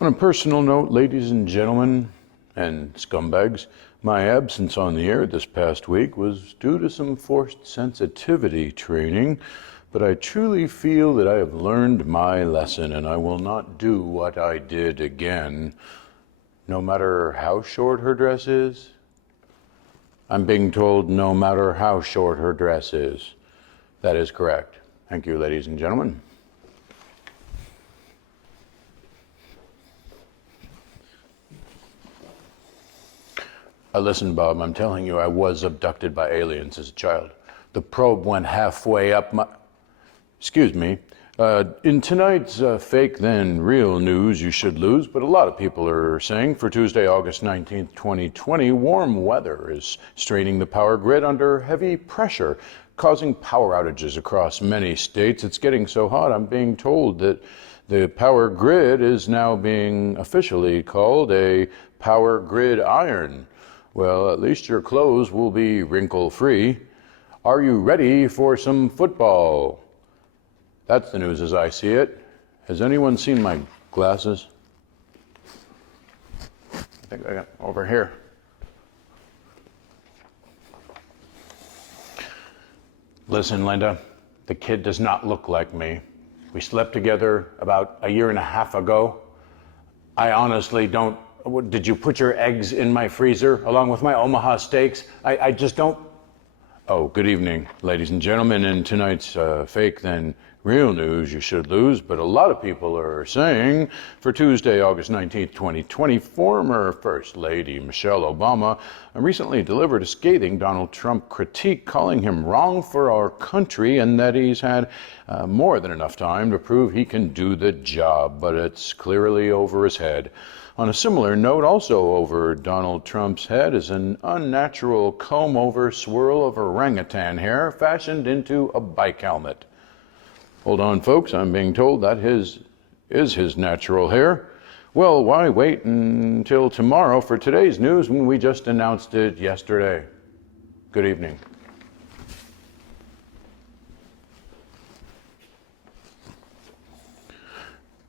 On a personal note, ladies and gentlemen, and scumbags, my absence on the air this past week was due to some forced sensitivity training, but I truly feel that I have learned my lesson and I will not do what I did again, no matter how short her dress is. I'm being told no matter how short her dress is. That is correct. Thank you, ladies and gentlemen. Listen, Bob, I'm telling you, I was abducted by aliens as a child. The probe went halfway up my... Excuse me. In tonight's fake then real news you should lose, but a lot of people are saying for Tuesday, August 19th, 2020, warm weather is straining the power grid under heavy pressure, causing power outages across many states. It's getting so hot, I'm being told that the power grid is now being officially called a power grid iron. Well, at least your clothes will be wrinkle-free. Are you ready for some football? That's the news as I see it. Has anyone seen my glasses? I think I got over here. Listen, Linda, the kid does not look like me. We slept together about a year and a half ago. I honestly don't... Did you put your eggs in my freezer along with my Omaha steaks? I just don't... Oh, good evening, ladies and gentlemen. In tonight's fake then real news you should lose, but a lot of people are saying for Tuesday, August 19th, 2020, former First Lady Michelle Obama recently delivered a scathing Donald Trump critique, calling him wrong for our country and that he's had more than enough time to prove he can do the job, but it's clearly over his head. On a similar note, also over Donald Trump's head is an unnatural comb-over swirl of orangutan hair fashioned into a bike helmet. Hold on, folks, I'm being told that is his natural hair. Well, why wait until tomorrow for today's news when we just announced it yesterday? Good evening.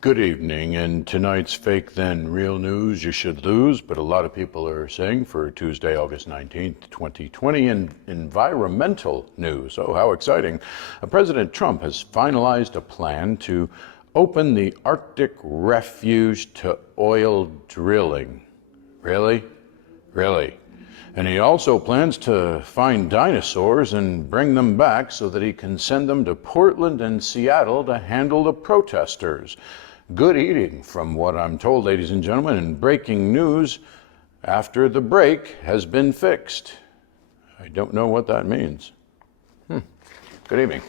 Good evening, and tonight's fake then real news you should lose, but a lot of people are saying for Tuesday, August 19th, 2020, in environmental news. Oh, how exciting. President Trump has finalized a plan to open the Arctic refuge to oil drilling. Really? Really? And he also plans to find dinosaurs and bring them back so that he can send them to Portland and Seattle to handle the protesters. Good eating, from what I'm told, ladies and gentlemen. And breaking news, after the break has been fixed. I don't know what that means. Good evening.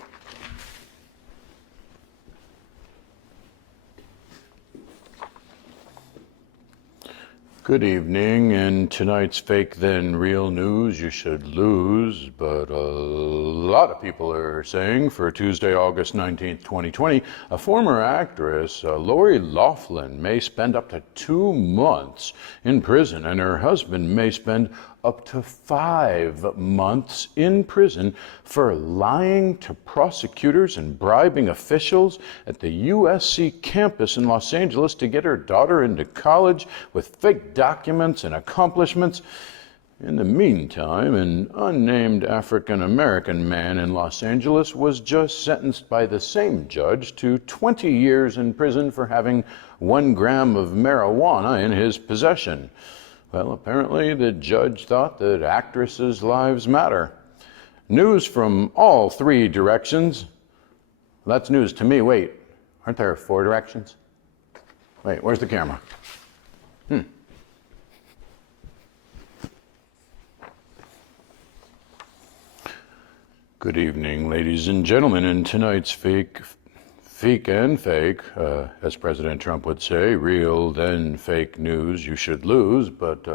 Good evening, and tonight's fake then real news you should lose, but a lot of people are saying for Tuesday, August 19th, 2020, a former actress, Lori Loughlin, may spend up to 2 months in prison, and her husband may spend up to 5 months in prison for lying to prosecutors and bribing officials at the USC campus in Los Angeles to get her daughter into college with fake documents and accomplishments. In the meantime, an unnamed African-American man in Los Angeles was just sentenced by the same judge to 20 years in prison for having 1 gram of marijuana in his possession. Well, apparently the judge thought that actresses' lives matter. News from all 3 directions. That's news to me. Wait, aren't there 4 directions? Wait, where's the camera? Good evening, ladies and gentlemen. In tonight's fake and fake, as President Trump would say, real then fake news you should lose, but a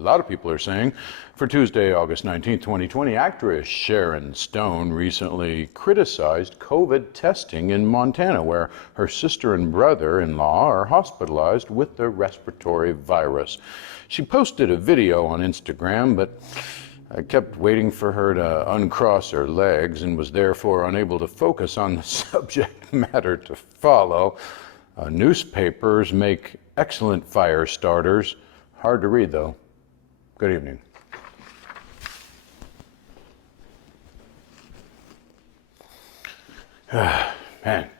lot of people are saying for Tuesday, August 19th, 2020, actress Sharon Stone recently criticized COVID testing in Montana, where her sister and brother-in-law are hospitalized with the respiratory virus. She posted a video on Instagram, but I kept waiting for her to uncross her legs and was therefore unable to focus on the subject matter to follow. Newspapers make excellent fire starters. Hard to read, though. Good evening. Man.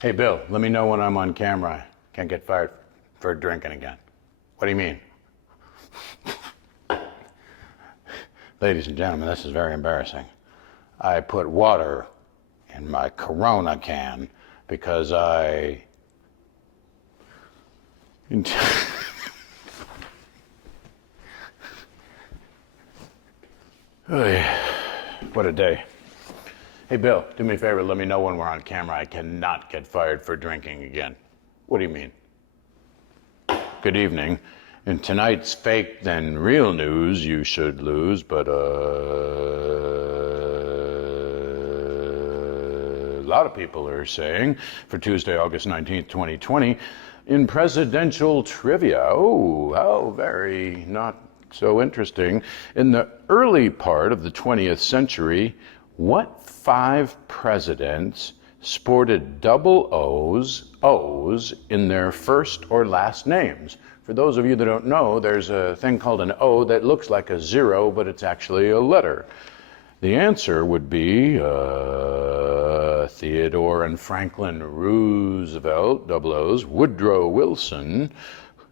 Hey, Bill, let me know when I'm on camera. Can't get fired for drinking again. What do you mean? Ladies and gentlemen, this is very embarrassing. I put water in my Corona can because I... What a day. Hey, Bill, do me a favor, let me know when we're on camera. I cannot get fired for drinking again. What do you mean? Good evening. In tonight's fake then real news, you should lose, but a lot of people are saying for Tuesday, August 19th, 2020, in presidential trivia. Oh, how very not so interesting. In the early part of the 20th century, what 5 presidents sported double O's in their first or last names? For those of you that don't know, there's a thing called an O that looks like a 0, but it's actually a letter. The answer would be Theodore and Franklin Roosevelt, double O's, Woodrow Wilson,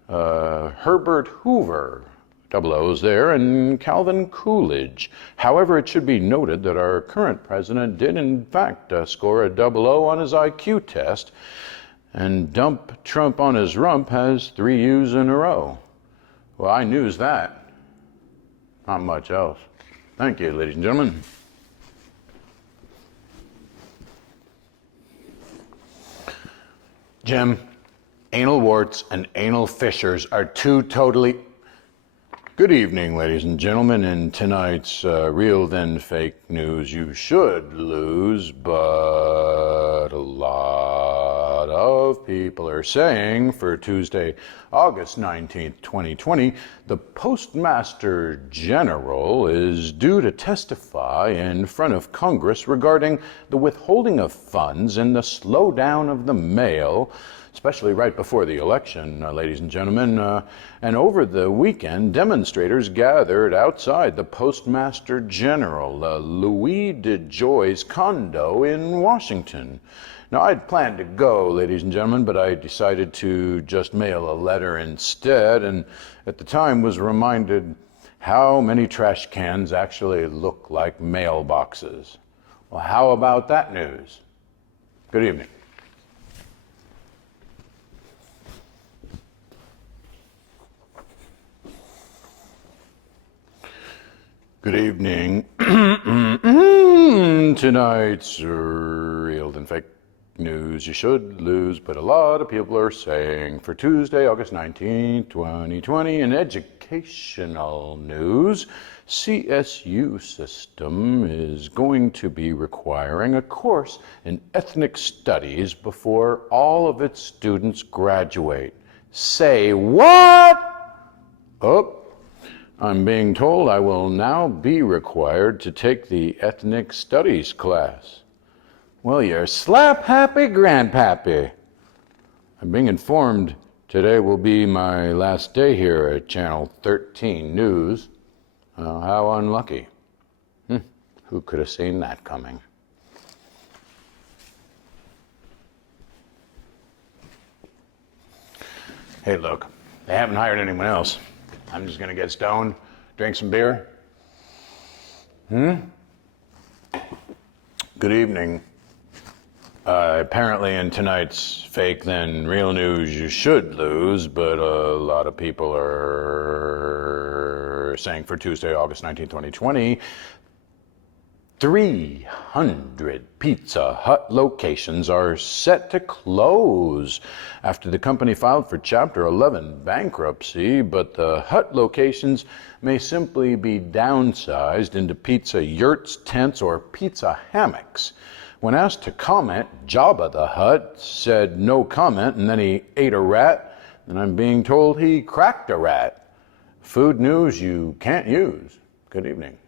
Herbert Hoover, double O's there, and Calvin Coolidge. However, it should be noted that our current president did in fact score a double O on his IQ test, and Dump Trump on his rump has 3 U's in a row. Well, I news that. Not much else. Thank you, ladies and gentlemen. Jim, anal warts and anal fissures are 2 totally... Good evening, ladies and gentlemen. In tonight's real then fake news, you should lose, but a lot of people are saying for Tuesday, August 19th, 2020, the Postmaster General is due to testify in front of Congress regarding the withholding of funds and the slowdown of the mail, especially right before the election, ladies and gentlemen. And over the weekend, demonstrators gathered outside the Postmaster General, Louis DeJoy's condo in Washington. Now, I'd planned to go, ladies and gentlemen, but I decided to just mail a letter instead, and at the time was reminded how many trash cans actually look like mailboxes. Well, how about that news? Good evening. Good evening. Tonight's real and fake news you should lose, but a lot of people are saying for Tuesday, August 19th, 2020, in educational news, CSU system is going to be requiring a course in ethnic studies before all of its students graduate. Say what? Oh. I'm being told I will now be required to take the ethnic studies class. Well, you're slap happy grandpappy. I'm being informed today will be my last day here at Channel 13 News. How unlucky. Who could have seen that coming? Hey, look, they haven't hired anyone else. I'm just gonna get stoned, drink some beer. Good evening. Apparently in tonight's fake then real news you should lose, but a lot of people are saying for Tuesday, August 19, 2020, 300 Pizza Hut locations are set to close after the company filed for Chapter 11 bankruptcy, but the Hut locations may simply be downsized into pizza yurts, tents, or pizza hammocks. When asked to comment, Jabba the Hutt said no comment, and then he ate a rat, and I'm being told he cracked a rat. Food news you can't use. Good evening.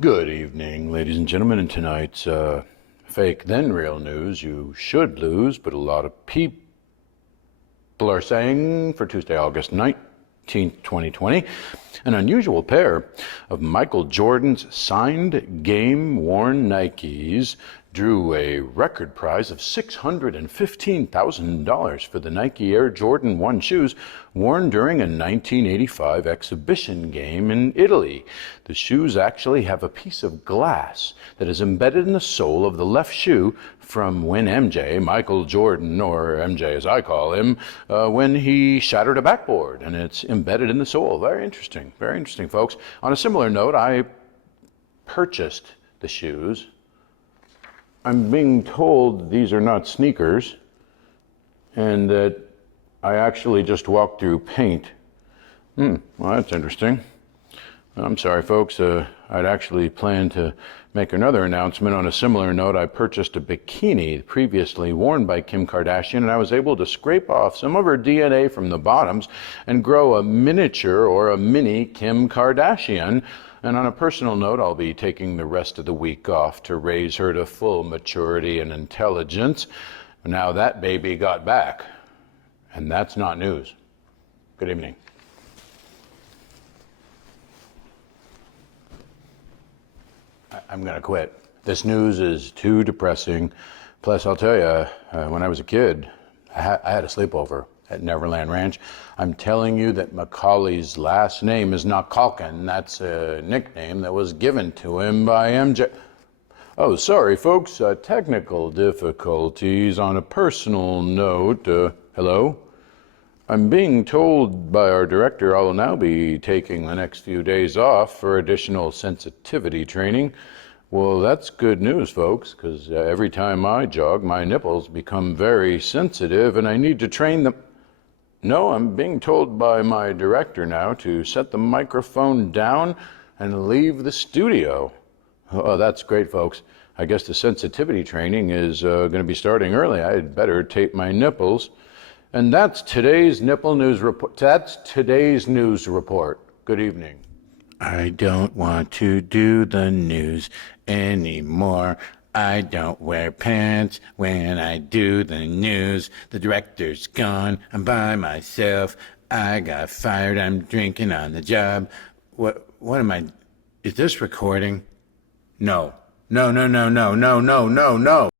Good evening, ladies and gentlemen. In tonight's fake then real news, you should lose, but a lot of people are saying for Tuesday, August 19th, 2020, an unusual pair of Michael Jordan's signed game-worn Nikes drew a record prize of $615,000 for the Nike Air Jordan 1 shoes worn during a 1985 exhibition game in Italy. The shoes actually have a piece of glass that is embedded in the sole of the left shoe from when MJ, Michael Jordan, or MJ as I call him, when he shattered a backboard, and it's embedded in the sole. Very interesting, folks. On a similar note, I purchased the shoes. I'm being told these are not sneakers and that I actually just walked through paint. Well, that's interesting. I'm sorry, folks. I'd actually planned to make another announcement. On a similar note, I purchased a bikini previously worn by Kim Kardashian, and I was able to scrape off some of her DNA from the bottoms and grow a miniature or a mini Kim Kardashian. And on a personal note, I'll be taking the rest of the week off to raise her to full maturity and intelligence. Now that baby got back, and that's not news. Good evening. I'm going to quit. This news is too depressing. Plus, I'll tell you, when I was a kid, I had a sleepover at Neverland Ranch. I'm telling you that Macaulay's last name is not Calkin. That's a nickname that was given to him by MJ. Oh, sorry, folks. Technical difficulties. On a personal note, hello? I'm being told by our director I'll now be taking the next few days off for additional sensitivity training. Well, that's good news, folks, because every time I jog, my nipples become very sensitive and I need to train them. No, I'm being told by my director now to set the microphone down and leave the studio. Oh, that's great, folks. I guess the sensitivity training is going to be starting early. I'd better tape my nipples. And that's today's nipple news report. That's today's news report. Good evening. I don't want to do the news anymore. I don't wear pants when I do the news. The director's gone. I'm by myself. I got fired. I'm drinking on the job. What am I? Is this recording? No. No.